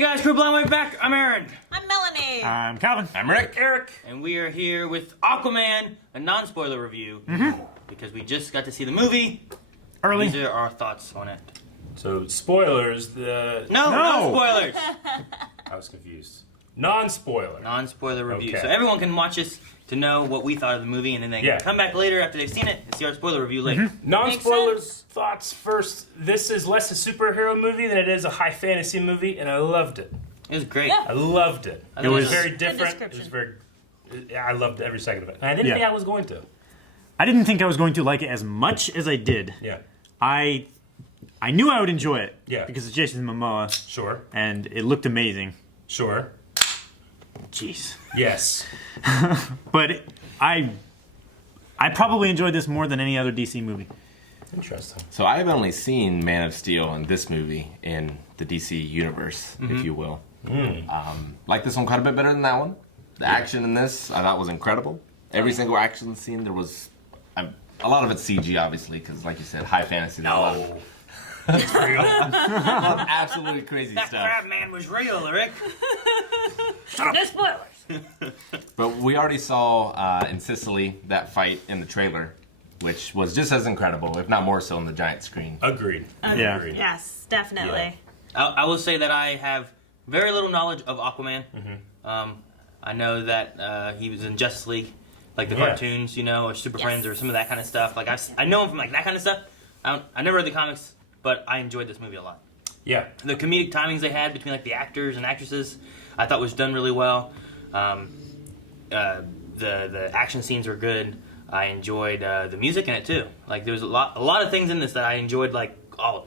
Hey guys, Crew Blind Way back. I'm Aaron. I'm Melanie. I'm Calvin. I'm Eric. And we are here with Aquaman, a non-spoiler review. Because we just got to see the movie. Early. These are our thoughts on it. So, spoilers, No spoilers! I was confused. Non-spoiler. Non-spoiler review. Okay. So everyone can watch us to know what we thought of the movie, and then they can come back later after they've seen it and see our spoiler review later. Non-spoilers thoughts first. This is less a superhero movie than it is a high fantasy movie, and I loved it. It was great. Yeah. I loved it. It was very different. Good It was description. very... I loved every second of it. And I didn't think I was going to. I didn't think I was going to like it as much as I did. Yeah. I knew I would enjoy it. Yeah. Because it's Jason Momoa. Sure. And it looked amazing. Sure. Jeez. Yes. But I probably enjoyed this more than any other DC movie. Interesting. So I've only seen Man of Steel and this movie in the DC universe, if you will. Like this one quite a bit better than that one. The action in this I thought was incredible. Every single action scene, there was a lot of it's CG, obviously, because like you said, high fantasy. There's a lot of It's real. absolutely crazy That stuff. crab man was real, Eric. No spoilers. But we already saw in Sicily that fight in the trailer, which was just as incredible, if not more so, on the giant screen. Agreed. Yeah. Agreed. Yes, definitely. I will say that I have very little knowledge of Aquaman. I know that he was in Justice League, like the cartoons, you know, or Super Friends or some of that kind of stuff. Like I know him from like that kind of stuff. I never read the comics, but I enjoyed this movie a lot. Yeah. The comedic timings they had between like the actors and actresses, I thought was done really well. The action scenes were good. I enjoyed the music in it too. Like there was a lot of things in this that I enjoyed. Like all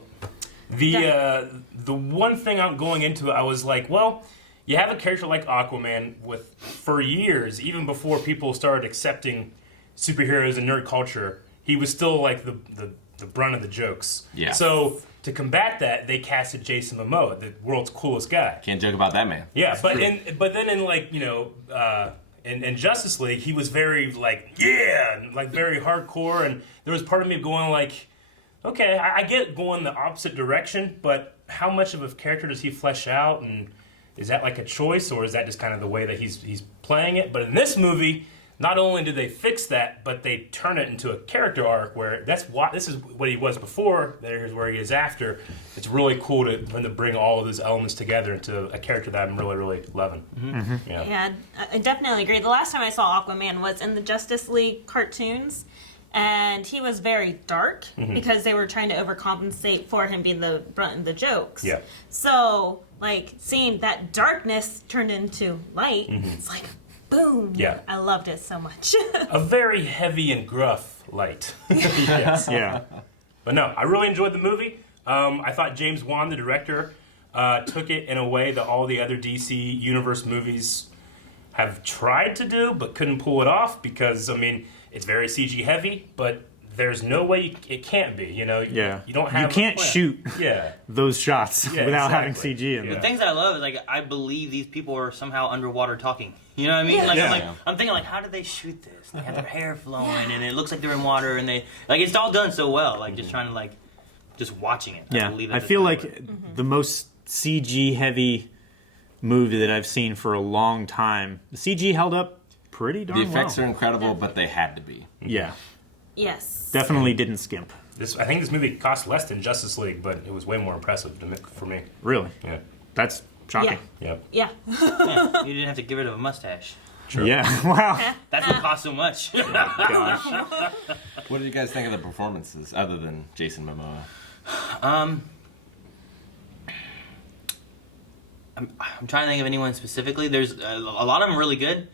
of them. The one thing I'm going into it, I was like, well, you have a character like Aquaman for years, even before people started accepting superheroes and nerd culture, he was still like the brunt of the jokes. Yeah. So to combat that, they casted Jason Momoa, the world's coolest guy. Can't joke about that man. Yeah, but then in like, you know, in Justice League, he was very like, and, like very hardcore, and there was part of me going like, okay, I get going the opposite direction, but how much of a character does he flesh out, and is that like a choice, or is that just kind of the way that he's playing it? But in this movie, not only did they fix that, but they turn it into a character arc where this is what he was before, there's where he is after. It's really cool to bring all of those elements together into a character that I'm really, really loving. Yeah, I definitely agree. The last time I saw Aquaman was in the Justice League cartoons, and he was very dark because they were trying to overcompensate for him being the brunt of the jokes. Yeah. So, like, seeing that darkness turned into light, it's like, boom. Yeah. I loved it so much. A very heavy and gruff light. Yes. Yeah. But no, I really enjoyed the movie. I thought James Wan, the director, took it in a way that all the other DC Universe movies have tried to do, but couldn't pull it off because, I mean, it's very CG heavy, but there's no way it can't be, you know? Yeah. You don't have... You can't shoot those shots without having exactly. CG in Yeah. them. The things that I love is like I believe these people are somehow underwater talking. You know what I mean? Yeah. Like, Yeah. I'm thinking like, how did they shoot this? They have their hair flowing, and it looks like they're in water, and they like it's all done so well. Like just trying to like just watching it. Yeah. believe I that's feel the like way. the most CG heavy movie that I've seen for a long time. The CG held up pretty darn The effects well. are incredible, but they had to be. Yeah. Yes. Definitely didn't skimp. I think this movie cost less than Justice League, but it was way more impressive for me. Really. Yeah. That's shocking. Yeah. Yeah. Yeah, you didn't have to get rid of a mustache. True. Yeah. Wow. That's what cost so much. Gosh. What did you guys think of the performances, other than Jason Momoa? I'm trying to think of anyone specifically. There's a lot of them really good.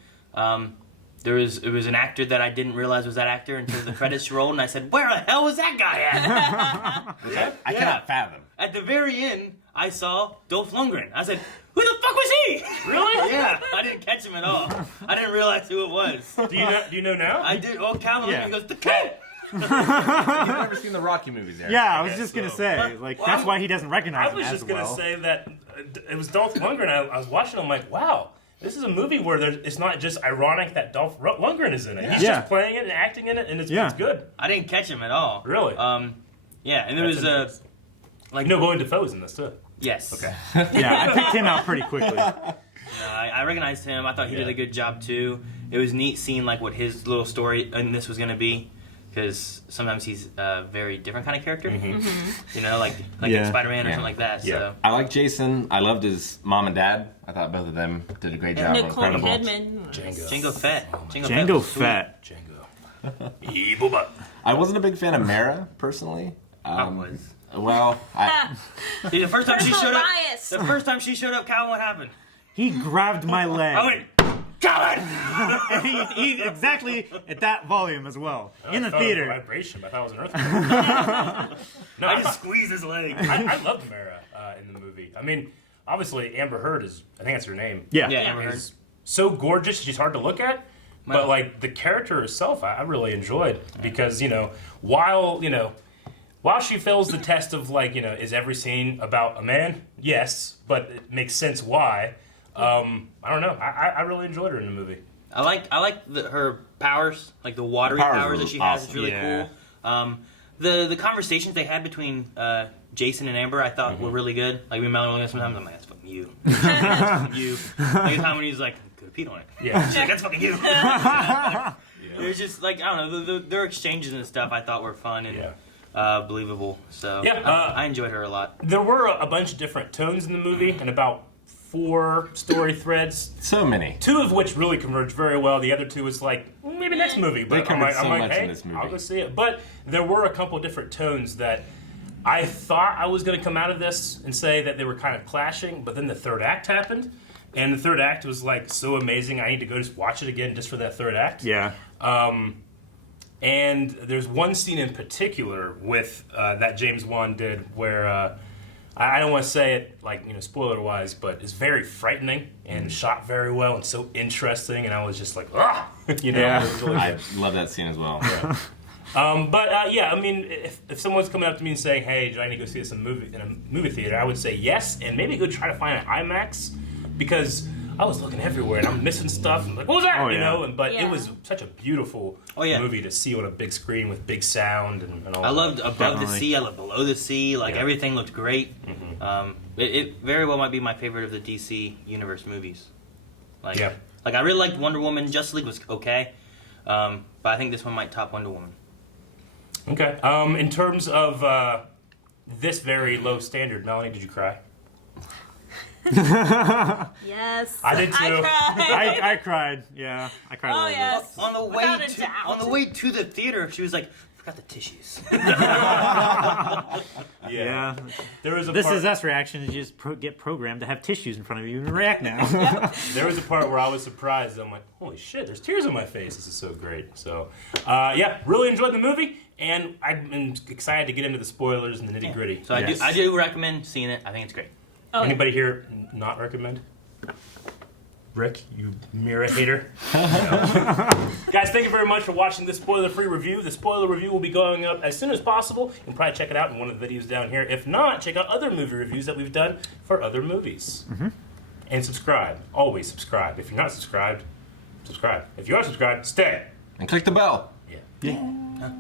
It was an actor that I didn't realize was that actor until the credits rolled, and I said, "Where the hell was that guy at?" I cannot fathom. At the very end, I saw Dolph Lundgren. I said, "Who the fuck was he?" Really? Yeah, I didn't catch him at all. I didn't realize who it was. Do you know now? I did. Oh, Calvin Yeah. he goes, "The kid." You've never seen the Rocky movies, Eric. Yeah, I was guess just going to so. say, like, that's why he doesn't recognize I him was as just going to well. say that it was Dolph Lundgren. I was watching it, I'm like, wow, this is a movie where it's not just ironic that Dolph Lundgren is in it. He's Yeah. just playing it and acting in it, and it's good. I didn't catch him at all. Really? Yeah, and there was That's like You know, Willem Dafoe's in this too. Yes. Okay. Yeah, I picked him out pretty quickly. I recognized him. I thought he did a good job too. It was neat seeing like what his little story in this was going to be, because sometimes he's a very different kind of character. You know, like in Spider-Man or something like that. Yeah. So I like Jason. I loved his mom and dad. I thought both of them did a great job. Nicole Incredible. Kidman. Django Fett. Django Fett. Django. Evil butt. I wasn't a big fan of Mara personally. I was. Well, Dude, the first time she showed up, Bias. the first time she showed up, Calvin, what happened? He grabbed my leg. I went, Calvin! And he exactly at that volume as well. In the I thought it was a theater. vibration. I thought it was an earthquake. No, I I, just squeezed his leg. I loved Mara in the movie. I mean, obviously Amber Heard is, I think that's her name. Yeah. Yeah, Amber Heard. Is so gorgeous. She's hard to look at. But like the character herself, I really enjoyed, because while she fails the test of like is every scene about a man? Yes, but it makes sense why. I don't know. I really enjoyed her in the movie. I like her powers, like the watery Powers powers are that she has. It's awesome. really Yeah. cool. The conversations they had between Jason and Amber, I thought were really good. Like me and Melanie, sometimes I'm like, that's fucking you. That's fucking you. Like the time when he's like, could have peed on it. Yeah. She's like, that's fucking you. It was just like, I don't know, their exchanges and stuff I thought were fun and believable. So Yeah, I enjoyed her a lot. There were a bunch of different tones in the movie and about 4 story threads. so many. 2 of which really converged very well. The other 2 was like, maybe next movie. But covered I'm so like, much in hey, this movie. I'll go see it. But there were a couple different tones that I thought I was going to come out of this and say that they were kind of clashing. But then the third act happened. And the third act was like so amazing. I need to go just watch it again just for that third act. Yeah. And there's one scene in particular with that James Wan did where I don't want to say it like spoiler wise, but it's very frightening and shot very well and so interesting. And I was just like, ah, Yeah. It was really I good. love that scene as well. But yeah, I mean, if someone's coming up to me and saying, "Hey, do I need to go see this in a movie theater?" I would say yes, and maybe go try to find an IMAX, because I was looking everywhere and I'm missing stuff. I'm like, what was that? Oh, You yeah. know, but Yeah. it was such a beautiful movie to see on a big screen with big sound and all. I that. loved Above Definitely. the Sea. I loved Below the Sea. Like Yeah. everything looked great. It very well might be my favorite of the DC Universe movies. Like, Yeah. like I really liked Wonder Woman. Justice League was okay, but I think this one might top Wonder Woman. Okay. In terms of this very low standard, Melanie, did you cry? Yes. I did too. cried. I cried. Yeah. I cried a Oh, little yes. On the way Without a to doubt. the theater, she was like, "Forgot the tissues." Yeah. There was a This part, is us reaction. You just get programmed to have tissues in front of you and react now. There was a part where I was surprised. I'm like, holy shit, there's tears on my face. This is so great. So, yeah, really enjoyed the movie, and I'm excited to get into the spoilers and the nitty gritty. So Yes. I do recommend seeing it. I think it's great. Oh, Anybody here not recommend? Rick, you Mira hater. No. Guys, thank you very much for watching this spoiler-free review. The spoiler review will be going up as soon as possible. You can probably check it out in one of the videos down here. If not, check out other movie reviews that we've done for other movies. And subscribe. Always subscribe. If you're not subscribed, subscribe. If you are subscribed, stay. And click the bell. Yeah. Yeah.